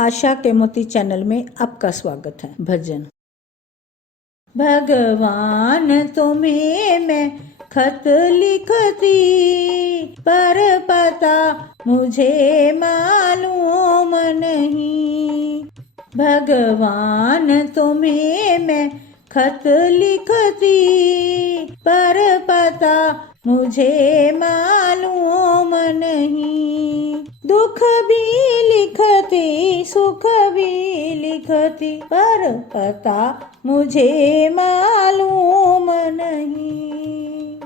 आशा के मोती चैनल में आपका स्वागत है। भजन। भगवान तुम्हें मैं खत लिखती, पर पता मुझे मालूम नहीं। भगवान तुम्हें मैं खत लिखती, पर पता मुझे मालूम नहीं। दुख भी लिखती, सुख भी लिखती, पर पता मुझे मालूम नहीं।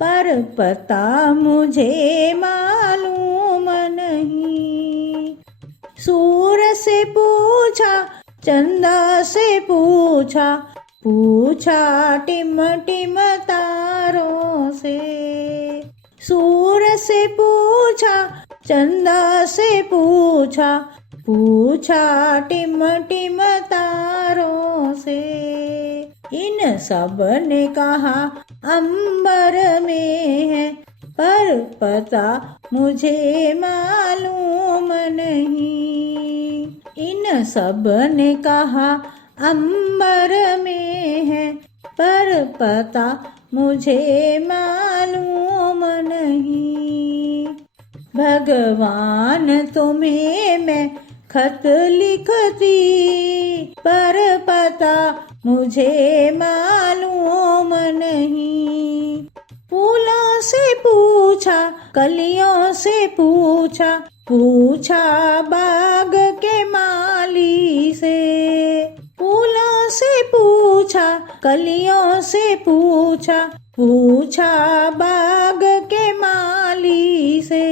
पर पता मुझे मालूम नहीं। सूर से पूछा, चंदा से पूछा, पूछा टिम टिम तारों से। सूर से पूछा, चंदा से पूछा, पूछा टिम टिम तारों से। इन सब ने कहा अंबर में है, पर पता मुझे मालूम नहीं। इन सब ने कहा अंबर में है, पर पता मुझे मालूम नहीं। भगवान तुम्हें मैं खत लिखती, पर पता मुझे मालूम नहीं। फूलों से पूछा, कलियों से पूछा, पूछा बाग के माली से। फूलों से पूछा, कलियों से पूछा, पूछा बाग के माली से।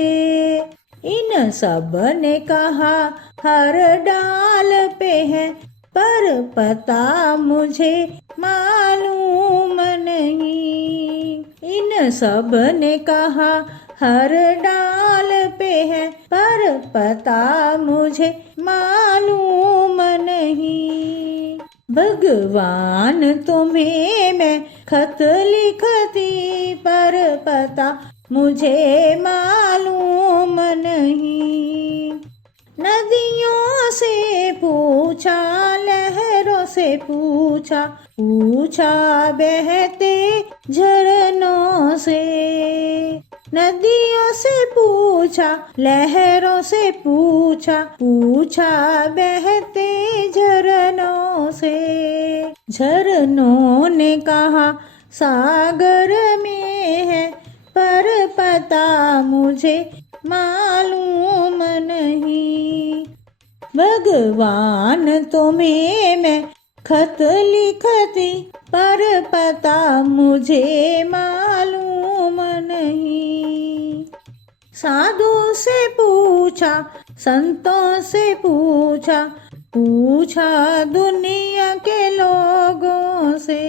इन सब ने कहा हर डाल पे है, पर पता मुझे मालूम नहीं। इन सब ने कहा हर डाल पे है, पर पता मुझे मालूम नहीं। भगवान तुम्हें मैं खत लिखती, पर पता मुझे मालूम नहीं। नदियों से पूछा, लहरों से पूछा, पूछा बहते झरनों से। नदियों से पूछा, लहरों से पूछा, पूछा बहते झरनों से। झरनों ने कहा सागर में है, पर पता मुझे मालूम नहीं। भगवान तुम्हें मैं खत लिखती, पर पता मुझे मालूम नहीं। साधु से पूछा, संतों से पूछा, पूछा दुनिया के लोगों से।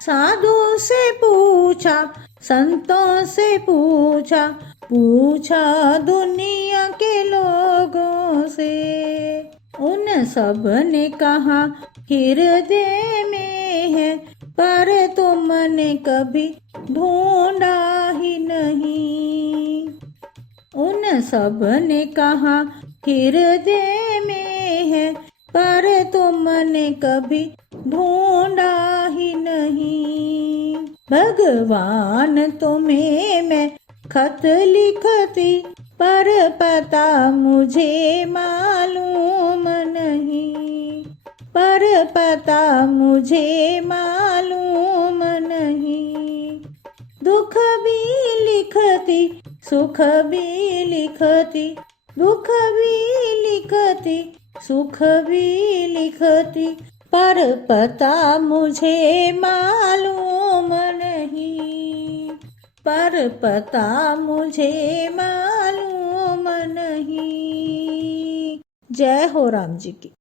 साधु से पूछा, संतों से पूछा, पूछा दुनिया के लोगों से। उन सब ने कहा हृदय में है, पर तुमने कभी ढूंढा ही नहीं। उन सब ने कहा हृदय में है, पर तुमने कभी ढूंढा ही नहीं। भगवान तुम्हें मैं खत लिखती, पर पता मुझे मालूम नहीं। पर पता मुझे मालूम नहीं। दुख भी लिखती, सुख भी लिखती, दुख भी लिखती, सुख भी लिखती, पर पता मुझे मालूम नहीं। पर पता मुझे मालूम नहीं। जय हो राम जी की।